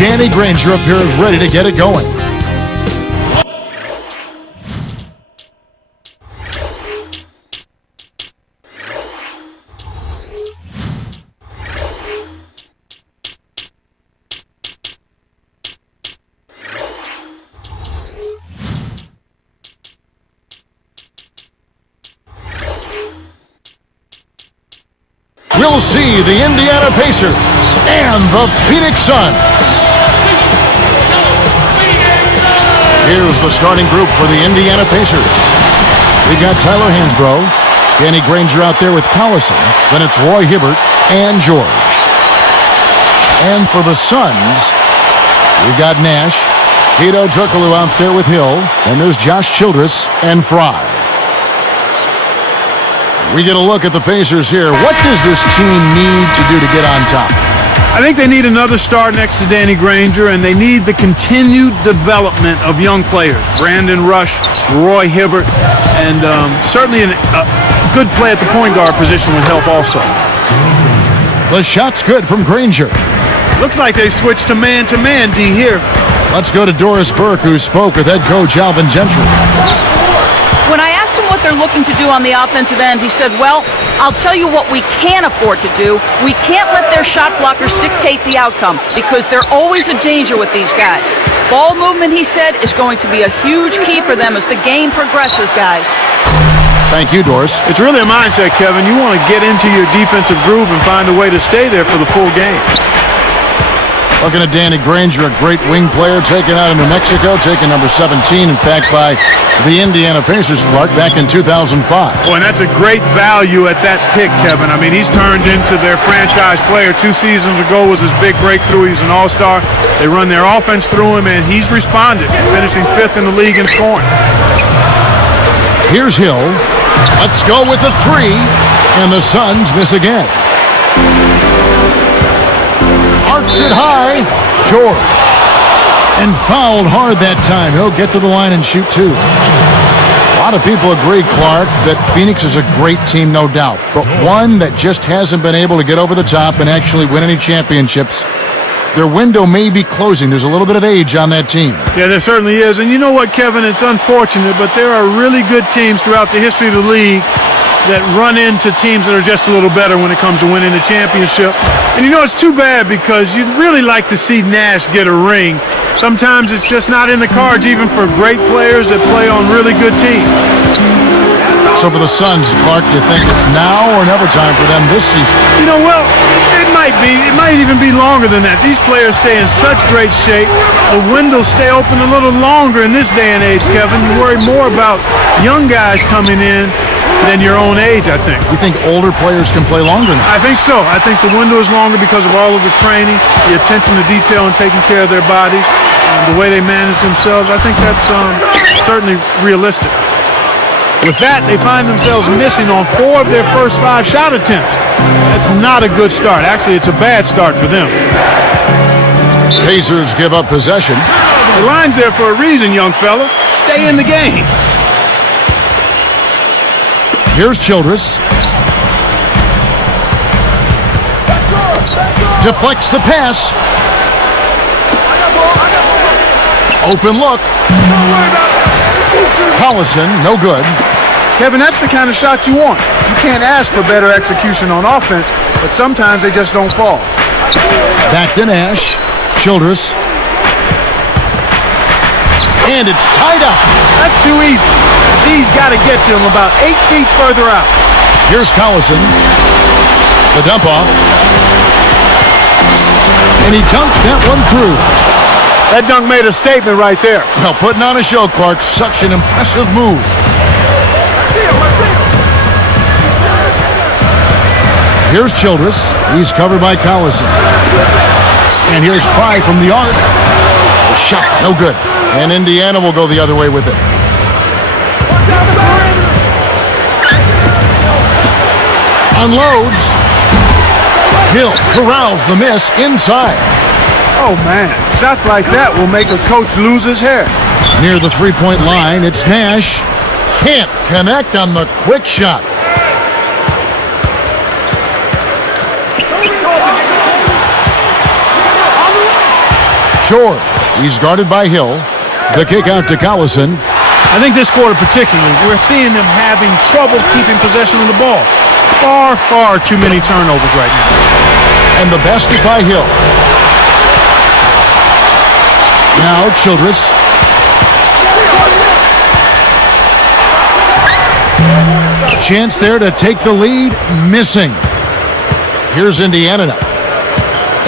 Danny Granger appears ready to get it going. We'll see the Indiana Pacers and the Phoenix Suns. Here's the starting group for the Indiana Pacers. We got Tyler Hansbrough, Danny Granger out there with Collison. Then it's Roy Hibbert and George. And for the Suns, we've got Nash, Hedo Turkoglu out there with Hill. And there's Josh Childress and Fry. We get a look at the Pacers here. What does this team need to do to get on top? I think they need another star next to Danny Granger, and they need the continued development of young players. Brandon Rush, Roy Hibbert, and certainly a good play at the point guard position would help also. The shot's good from Granger. Looks like they switched to man-to-man, D, here. Let's go to Doris Burke, who spoke with head coach Alvin Gentry. When I asked him what they're looking to do on the offensive end, he said, well, I'll tell you what we can't afford to do. We can't let their shot blockers dictate the outcome because they're always a danger with these guys. Ball movement, he said, is going to be a huge key for them as the game progresses, guys. Thank you, Doris. It's really a mindset, Kevin. You want to get into your defensive groove and find a way to stay there for the full game. Looking at Danny Granger, a great wing player taken out of New Mexico, taken number 17 and packed by the Indiana Pacers, Clark, back in 2005. Oh, and that's a great value at that pick, Kevin. I mean, he's turned into their franchise player. 2 seasons ago was his big breakthrough. He's an all-star. They run their offense through him, and he's responded, finishing 5th in the league in scoring. Here's Hill. Let's go with the 3, and the Suns miss again. Arcs it high, George. And fouled hard that time. He'll get to the line and shoot 2. A lot of people agree, Clark, that Phoenix is a great team, no doubt, but one that just hasn't been able to get over the top and actually win any championships. Their window may be closing. There's a little bit of age on that team. Yeah, there certainly is. And you know what, Kevin? It's unfortunate, but there are really good teams throughout the history of the league that run into teams that are just a little better when it comes to winning the championship. And you know, it's too bad because you'd really like to see Nash get a ring. Sometimes it's just not in the cards, even for great players that play on really good teams. So for the Suns, Clark, do you think it's now or never time for them this season? You know, well, it might be. It might even be longer than that. These players stay in such great shape. The windows stay open a little longer in this day and age, Kevin. You worry more about young guys coming in than your own age, I think. You think older players can play longer now? I think so. I think the window is longer because of all of the training, the attention to detail and taking care of their bodies, the way they manage themselves. I think that's certainly realistic. With that, they find themselves missing on 4 of their first 5 shot attempts. That's not a good start. Actually, it's a bad start for them. Pacers give up possession. The line's there for a reason, young fella. Stay in the game. Here's Childress. Deflects the pass. Open look. Collison, no good. Kevin, that's the kind of shot you want. You can't ask for better execution on offense, but sometimes they just don't fall. Back to Nash. Childress. And it's tied up. That's too easy. D's got to get to him about 8 feet further out. Here's Collison. The dump off. And he dunks that one through. That dunk made a statement right there. Well, putting on a show, Clark. Such an impressive move. Here's Childress. He's covered by Collison. And here's Fry from the arc. The shot, no good. And Indiana will go the other way with it. Unloads. Hill corrals the miss inside. Oh, man. Shots like that will make a coach lose his hair. Near the three-point line, it's Nash. Can't connect on the quick shot. Short. He's guarded by Hill. The kick out to Collison. I think this quarter particularly, we're seeing them having trouble keeping possession of the ball. Far, far too many turnovers right now. And the basket by Hill. Now Childress. Chance there to take the lead. Missing. Here's Indiana now.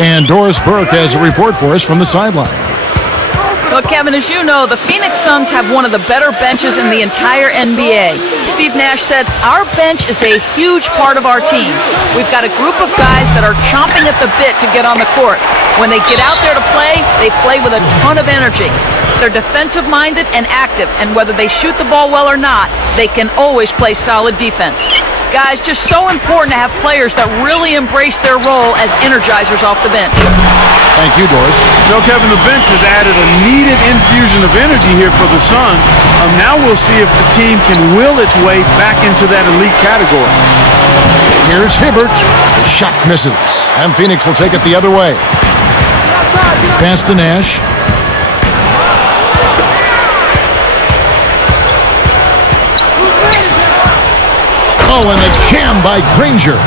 And Doris Burke has a report for us from the sideline. Well, Kevin, as you know, the Phoenix Suns have one of the better benches in the entire NBA. Steve Nash said, our bench is a huge part of our team. We've got a group of guys that are chomping at the bit to get on the court. When they get out there to play, they play with a ton of energy. They're defensive-minded and active, and whether they shoot the ball well or not, they can always play solid defense. Guys, just so important to have players that really embrace their role as energizers off the bench. Thank you, Doris. You know, Kevin, the bench has added a needed infusion of energy here for the Suns. Now we'll see if the team can will its way back into that elite category. Here's Hibbert. The shot misses. And Phoenix will take it the other way. Pass to Nash. Oh, and the jam by Granger.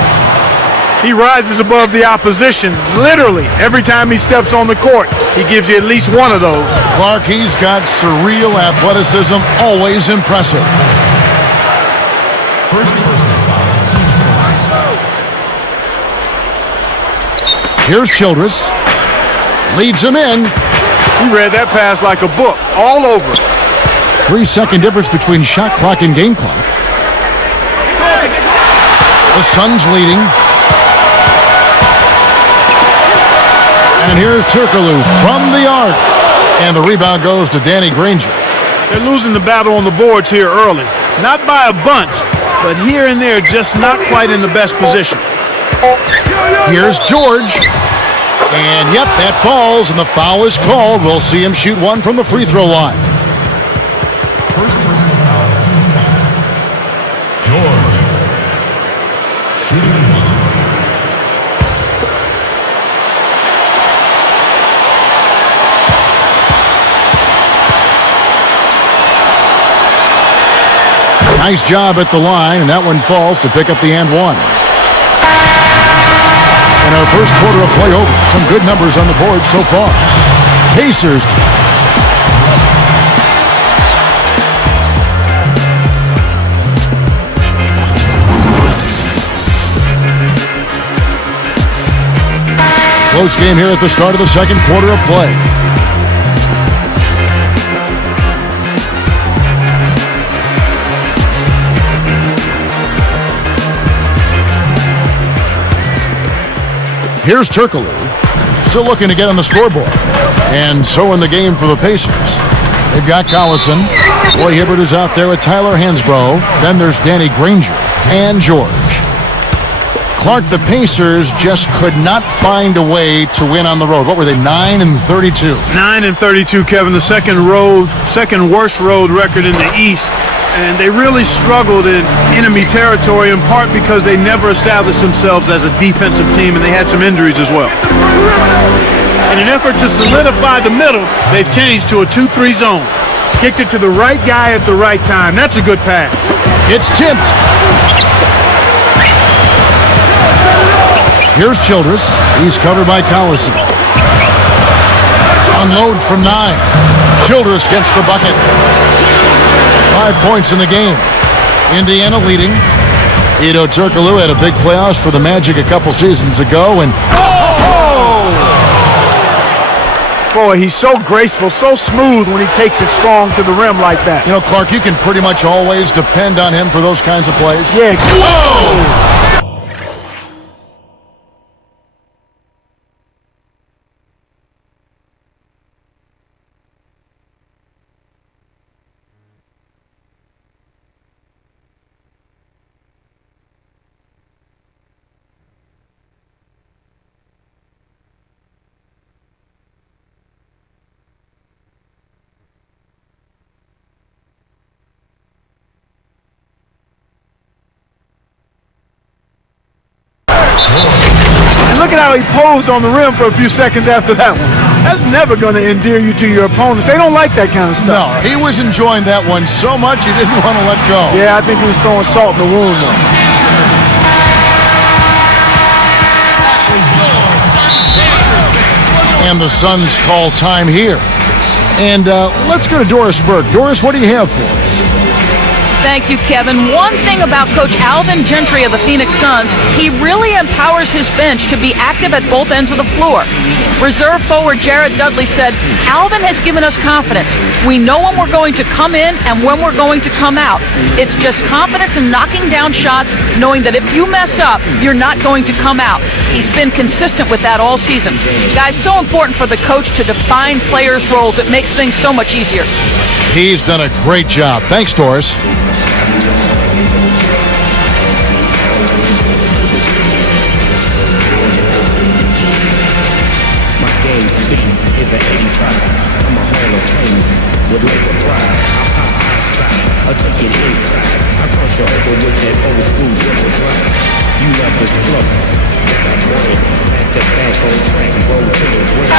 He rises above the opposition, literally, every time he steps on the court. He gives you at least one of those. Clark, he's got surreal athleticism, always impressive. Here's Childress. Leads him in. He read that pass like a book, all over. 3-second difference between shot clock and game clock. The Suns leading. And here's Turkoglu from the arc. And the rebound goes to Danny Granger. They're losing the battle on the boards here early. Not by a bunch, but here and there, just not quite in the best position. Here's George. And yep, that falls, and the foul is called. We'll see him shoot one from the free throw line. First personal foul, team second. George. Shooting one. Nice job at the line, and that one falls to pick up the and one. And our first quarter of play over. Some good numbers on the board so far. Pacers. Close game here at the start of the second quarter of play. Here's Turkoglu, still looking to get on the scoreboard. And so in the game for the Pacers. They've got Collison. Roy Hibbert is out there with Tyler Hansbrough. Then there's Danny Granger and George. Clark, the Pacers just could not find a way to win on the road. What were they, 9-32? 9-32, Kevin, the second worst road record in the East. And they really struggled in enemy territory, in part because they never established themselves as a defensive team, and they had some injuries as well. In an effort to solidify the middle, they've changed to a 2-3 zone. Kicked it to the right guy at the right time. That's a good pass. It's tipped. Here's Childress. He's covered by Collison. Unload from 9. Childress gets the bucket. 5 points in the game. Indiana leading. Hedo Turkoglu had a big playoffs for the Magic a couple seasons ago, and boy, he's so graceful, so smooth when he takes it strong to the rim like that. you know, Clark, you can pretty much always depend on him for those kinds of plays. Yeah. Whoa! And look at how he posed on the rim for a few seconds after that one. That's never going to endear you to your opponents. They don't like that kind of No, stuff. he was enjoying that one so much he didn't want to let go. Yeah, I think he was throwing salt in the wound, though. And the Suns call time here. And let's go to Doris Burke. Doris, what do you have for us? Thank you, Kevin. One thing about Coach Alvin Gentry of the Phoenix Suns, he really empowers his bench to be active at both ends of the floor. Reserve forward Jared Dudley said, Alvin has given us confidence. We know when we're going to come in and when we're going to come out. It's just confidence in knocking down shots, knowing that if you mess up, you're not going to come out. He's been consistent with that all season. Guys, so important for the coach to define players' roles. It makes things so much easier. He's done a great job. Thanks, Doris. My game speed is an 85. I'm a Hall of Famer with Laker pride. I pop outside, I'll take it inside. I cross you over with that old school dribble drive. You love this flow, but I'm worried. Back to back on track, roll to the break.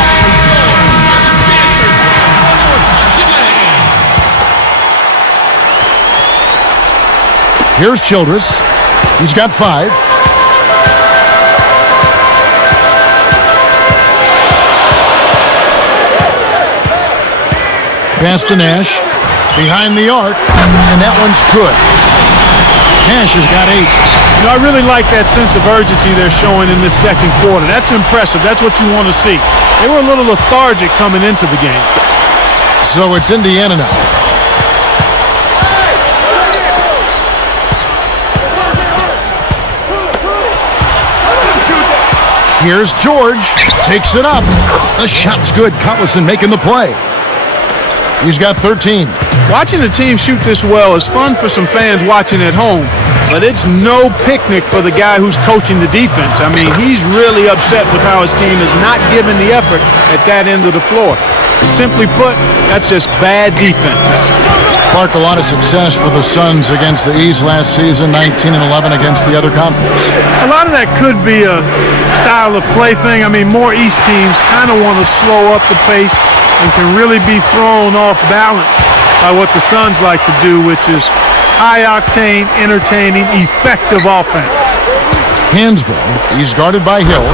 Here's Childress. He's got 5. Pass to Nash. Behind the arc. And that one's good. Nash has got 8. You know, I really like that sense of urgency they're showing in this second quarter. That's impressive. That's what you want to see. They were a little lethargic coming into the game. So it's Indiana now. Here's George. Takes it up. The shot's good. Cutlison making the play. He's got 13. Watching the team shoot this well is fun for some fans watching at home, but it's no picnic for the guy who's coaching the defense. I mean, he's really upset with how his team is not giving the effort at that end of the floor. Simply put, that's just bad defense. Clark, a lot of success for the Suns against the East last season, 19-11 against the other conference. A lot of that could be a style of play thing. I mean, more East teams kind of want to slow up the pace and can really be thrown off balance by what the Suns like to do, which is high-octane, entertaining, effective offense. Hansbrough, he's guarded by Hill.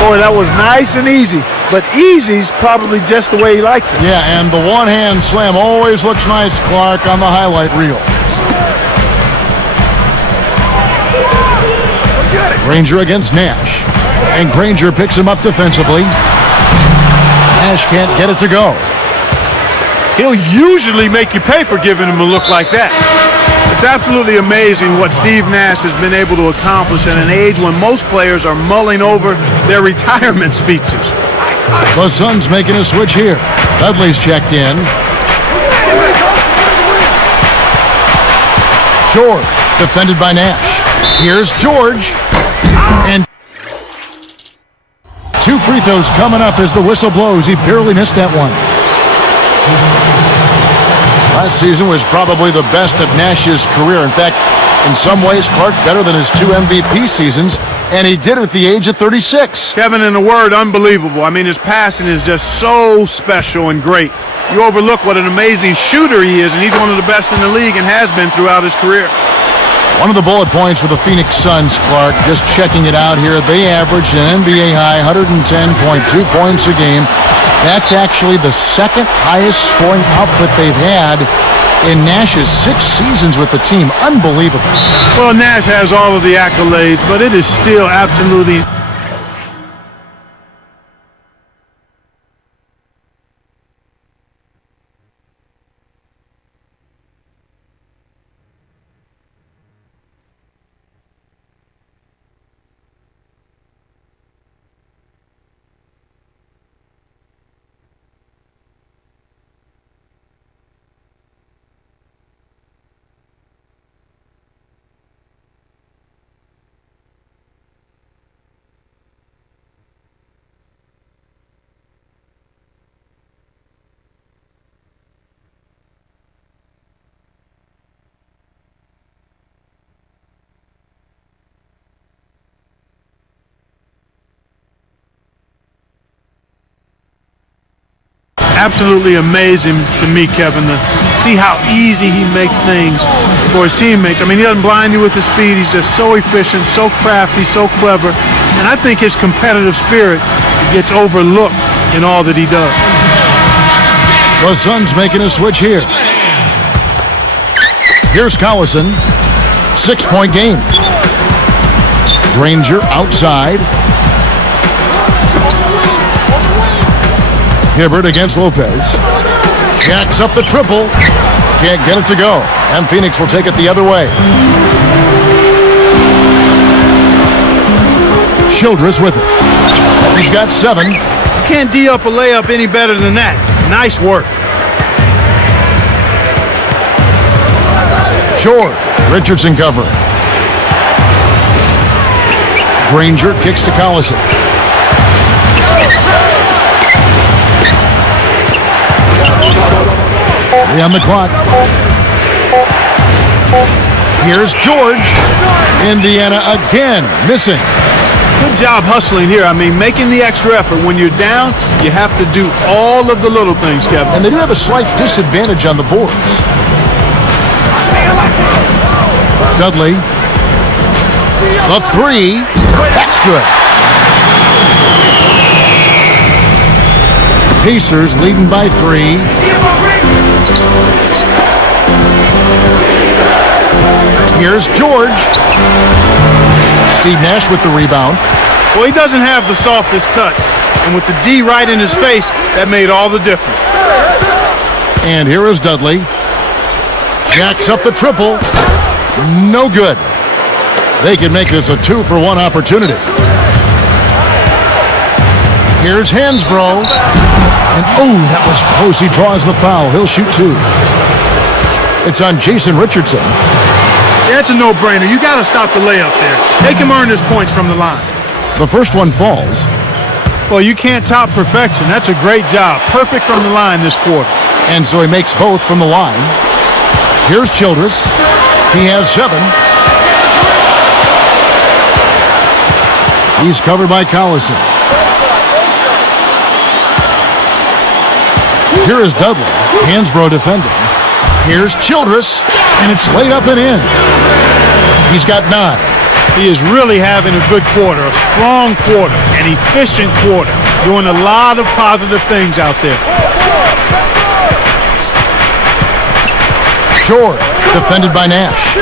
Boy, that was nice and easy, but easy's probably just the way he likes it. Yeah, and the one-hand slam always looks nice, Clark, on the highlight reel. Granger against Nash, and Granger picks him up defensively. Nash can't get it to go. He'll usually make you pay for giving him a look like that. It's absolutely amazing what Steve Nash has been able to accomplish at an age when most players are mulling over their retirement speeches. The Suns making a switch here. Dudley's checked in. George, defended by Nash. Here's George. And 2 free throws coming up as the whistle blows. He barely missed that one. Last season was probably the best of Nash's career. In fact, in some ways, Clark better than his 2 MVP seasons, and he did it at the age of 36. Kevin, in a word, unbelievable. I mean, his passing is just so special and great. You overlook what an amazing shooter he is, and he's one of the best in the league and has been throughout his career. One of the bullet points for the Phoenix Suns, Clark, just checking it out here, they averaged an NBA high 110.2 points a game. That's actually the second highest scoring output they've had in Nash's 6 seasons with the team. Unbelievable. Well, Nash has all of the accolades, but it is still absolutely absolutely amazing to me, Kevin, to see how easy he makes things for his teammates. I mean, he doesn't blind you with his speed. He's just so efficient, so crafty, so clever. And I think his competitive spirit gets overlooked in all that he does. The Suns making a switch here. Here's Collison. 6-point game. Granger outside. Hibbert against Lopez. Jacks up the triple. Can't get it to go. And Phoenix will take it the other way. Childress with it. He's got 7. Can't D up a layup any better than that. Nice work. Short. Richardson cover. Granger kicks to Collison. Three on the clock. Here's George. Indiana again missing. Good job hustling here. I mean, making the extra effort. When you're down, you have to do all of the little things, Kevin. And they do have a slight disadvantage on the boards. Dudley. The 3. That's good. Pacers leading by 3. Here's George. Steve Nash with the rebound. Well, he doesn't have the softest touch. And with the D right in his face, that made all the difference. And here is Dudley. Jacks up the triple. No good. They can make this a 2-for-1 opportunity. Here's Hansbrough. And oh, that was close. He draws the foul. He'll shoot 2. It's on Jason Richardson. That's a no-brainer. You got to stop the layup there. Make him earn his points from the line. The first one falls. Well, you can't top perfection. That's a great job. Perfect from the line this quarter. And so he makes both from the line. Here's Childress. He has 7. He's covered by Collison. Here is Dudley. Hansbrough defending. Here's Childress, and it's laid up and in. He's got 9. He is really having a good quarter, a strong quarter, an efficient quarter, doing a lot of positive things out there. Short, defended by Nash.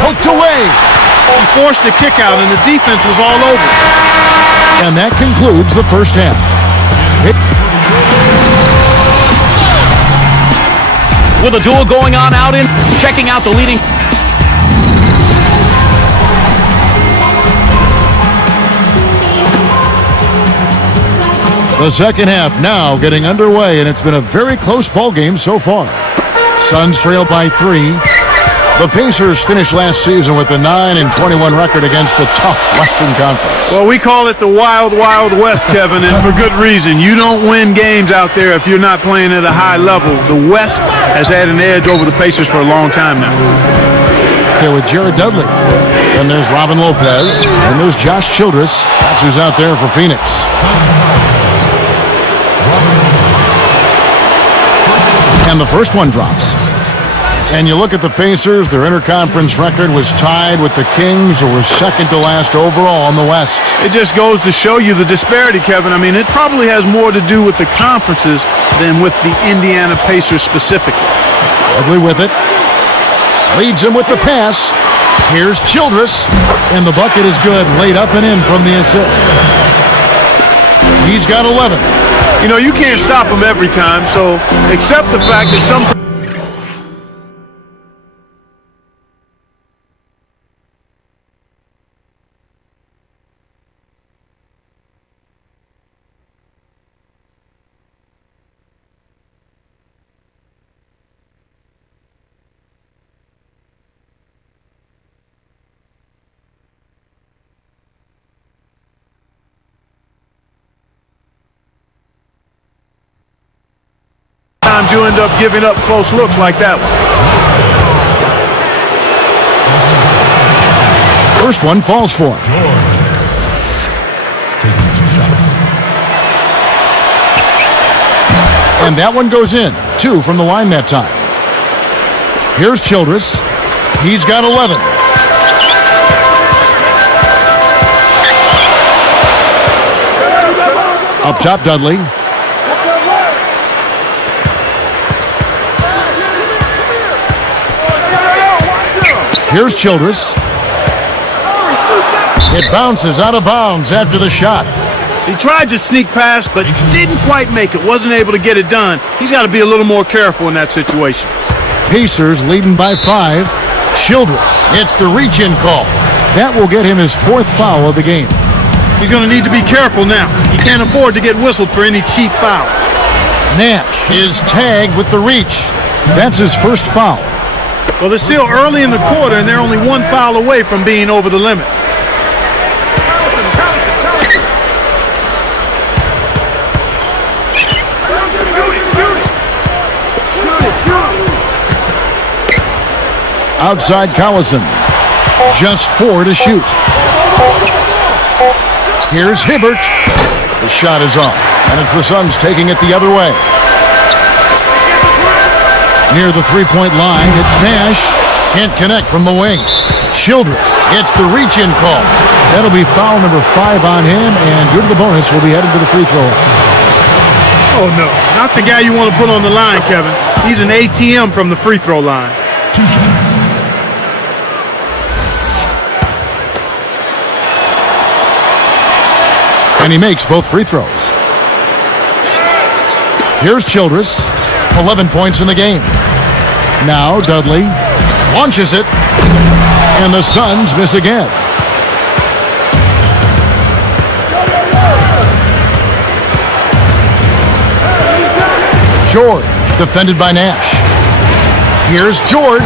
Poked away. He forced the kick out, and the defense was all over. And that concludes the first half. With a duel going on out in, checking out the leading. The second half now getting underway, and it's been a very close ball game so far. Suns trail by 3. The Pacers finished last season with a 9-21 record against the tough Western Conference. Well, we call it the Wild, Wild West, Kevin, and for good reason. You don't win games out there if you're not playing at a high level. The West has had an edge over the Pacers for a long time now. There with Jared Dudley. Then there's Robin Lopez. And there's Josh Childress. That's who's out there for Phoenix. And the first one drops. And you look at the Pacers, their interconference record was tied with the Kings, who were second to last overall in the West. It just goes to show you the disparity, Kevin. I mean, it probably has more to do with the conferences than with the Indiana Pacers specifically. Dudley with it. Leads him with the pass. Here's Childress. And the bucket is good. Laid up and in from the assist. He's got 11. You know, you can't stop him every time, so accept the fact that sometimes you end up giving up close looks like that one. First one falls for him. George taking 2 shots. And that one goes in. 2 from the line that time. Here's Childress. He's got 11. Up top, Dudley. Here's Childress. It bounces out of bounds after the shot. He tried to sneak past, but didn't quite make it. Wasn't able to get it done. He's got to be a little more careful in that situation. Pacers leading by 5. Childress. It's the reach-in call. That will get him his 4th foul of the game. He's going to need to be careful now. He can't afford to get whistled for any cheap foul. Nash is tagged with the reach. That's his 1st foul. Well, it's still early in the quarter, and they're only 1 foul away from being over the limit. Outside Collison. Just 4 to shoot. Here's Hibbert. The shot is off, and it's the Suns taking it the other way. Near the three-point line, it's Nash. Can't connect from the wing. Childress. It's the reach-in call. That'll be foul number 5 on him, and due to the bonus, will be headed to the free throw line. Oh, no. Not the guy you want to put on the line, Kevin. He's an ATM from the free throw line. 2 shots. And he makes both free throws. Here's Childress. 11 points in the game. Now Dudley launches it. And the Suns miss again. George, defended by Nash. Here's George.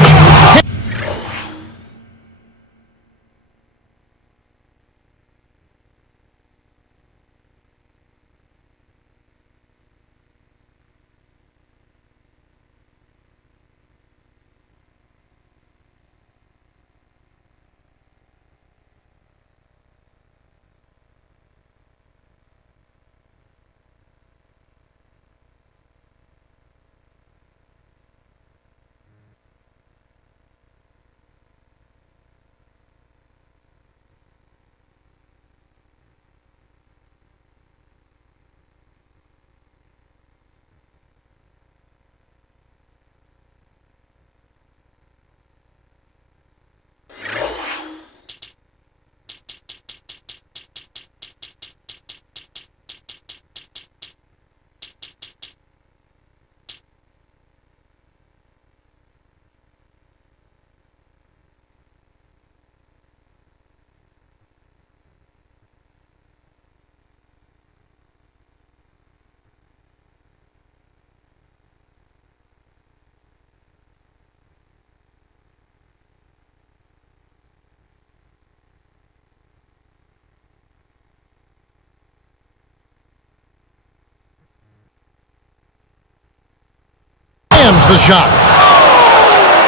The shot.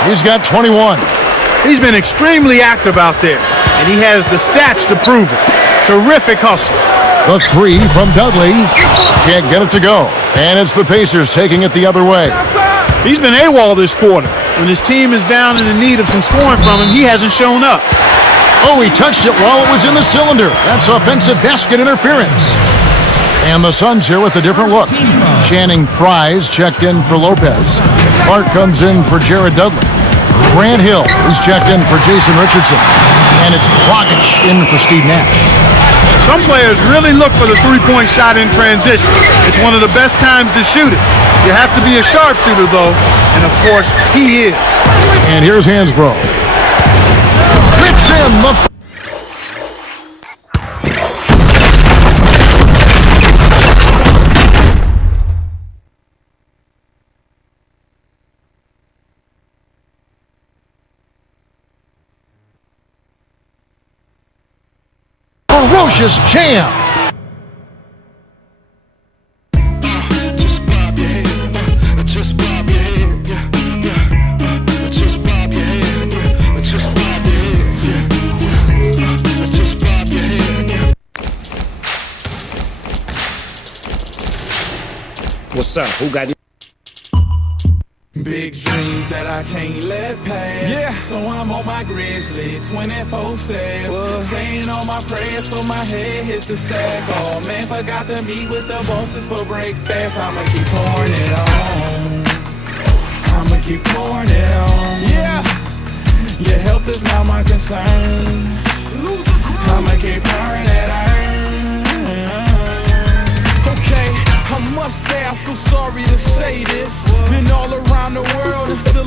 He's got 21. He's been extremely active out there, and he has the stats to prove it. Terrific hustle. The 3 from Dudley. Can't get it to go. And it's the Pacers taking it the other way. He's been AWOL this quarter. When his team is down and in need of some scoring from him, he hasn't shown up. Oh, he touched it while it was in the cylinder. That's offensive basket interference. And the Suns here with a different look. Channing Fries checked in for Lopez. Clark comes in for Jared Dudley. Grant Hill, he's checked in for Jason Richardson. And it's Dragic in for Steve Nash. Some players really look for the three-point shot in transition. It's one of the best times to shoot it. You have to be a sharpshooter, though. And, of course, he is. And here's Hansbrough. Rips in the... ferocious jam. Just bob your head. Just bob your head. Just bob your head. Just bob your head. Just bob your head. What's up? Who got Big dreams that I can't let pass. Yeah. So I'm on my grizzly 24/7. Saying all my prayers for my head hit the sack. Oh man, forgot to meet with the bosses for breakfast. I'ma keep pouring it on. I'ma keep pouring it on. Yeah. Your health is not my concern. I'ma keep pouring it on. Okay, I must say I feel sorry to say this. Been all around the world and still